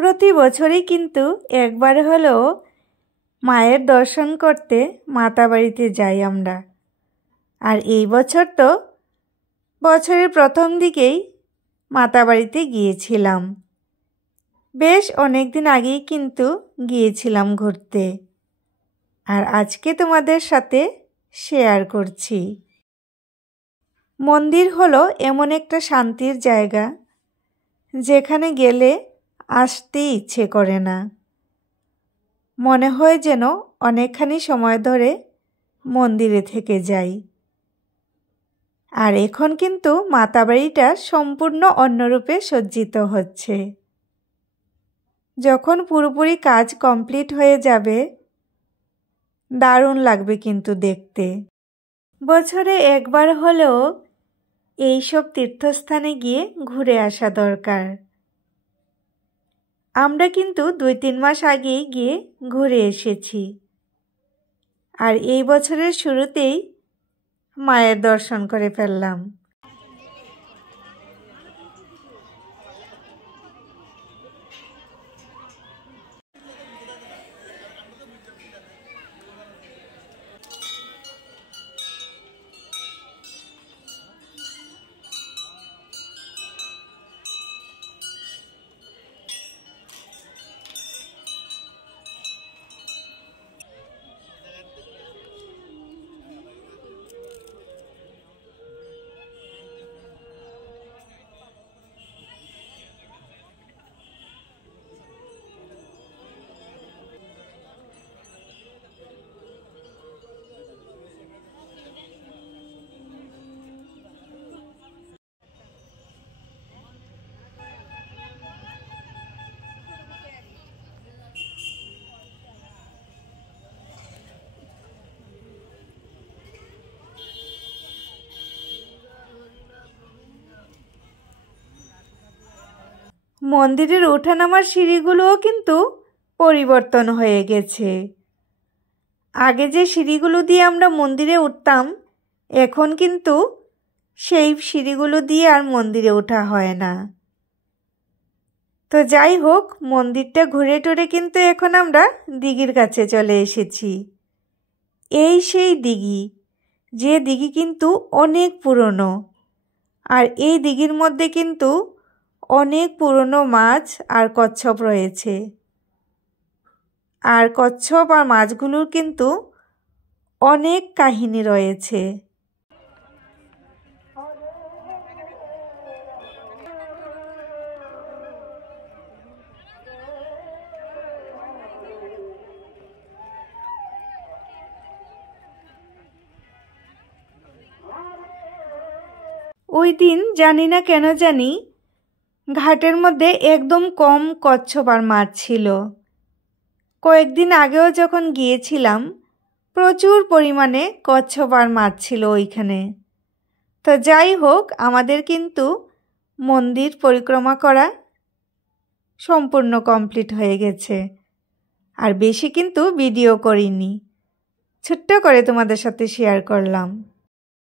প্রতি বছরই কিন্তু একবার হলেও মায়ের দর্শন করতে মাতাবাড়িতে যাই আমরা। আর এই বছর তো বছরের প্রথম দিকেই মাতাবাড়িতে গিয়েছিলাম। বেশ অনেক দিন আগেই কিন্তু গিয়েছিলাম ঘুরতে, আর আজকে তোমাদের সাথে শেয়ার করছি। মন্দির হলো এমন একটা শান্তির জায়গা যেখানে গেলে আসতে ইচ্ছে করে না। মনে হয় যেন অনেকখানি সময় ধরে মন্দিরে থেকে যাই। আর এখন কিন্তু মাতাবাড়িটা সম্পূর্ণ অন্যরূপে সজ্জিত হচ্ছে। যখন পুরোপুরি কাজ কমপ্লিট হয়ে যাবে দারুণ লাগবে কিন্তু দেখতে। বছরে একবার হলেও এইসব তীর্থস্থানে গিয়ে ঘুরে আসা দরকার। আমরা কিন্তু 2-3 মাস আগেই গিয়ে ঘুরে এসেছি। আর এই বছরের শুরুতেই মায়ের দর্শন করে ফেললাম। মন্দিরের ওঠানামার সিঁড়িগুলোও কিন্তু পরিবর্তন হয়ে গেছে। আগে যে সিঁড়িগুলো দিয়ে আমরা মন্দিরে উঠতাম, এখন কিন্তু সেই সিঁড়িগুলো দিয়ে আর মন্দিরে ওঠা হয় না। তো যাই হোক, মন্দিরটা ঘুরে টুরে কিন্তু এখন আমরা দিঘির কাছে চলে এসেছি। এই সেই দিঘি, যে দিঘি কিন্তু অনেক পুরনো। আর এই দিঘির মধ্যে কিন্তু অনেক পুরনো মাছ আর কচ্ছপ রয়েছে। আর কচ্ছপ আর মাছগুলোর কিন্তু অনেক কাহিনী রয়েছে। ওই দিন জানি না কেন জানি ঘাটের মধ্যে একদম কম কচ্ছপ আর মাছ ছিল। কয়েকদিন আগেও যখন গিয়েছিলাম প্রচুর পরিমাণে কচ্ছপ আর মাছ ছিল ওইখানে। তো যাই হোক, আমাদের কিন্তু মন্দির পরিক্রমা করা সম্পূর্ণ কমপ্লিট হয়ে গেছে। আর বেশি কিন্তু ভিডিও করিনি, ছোট্ট করে তোমাদের সাথে শেয়ার করলাম।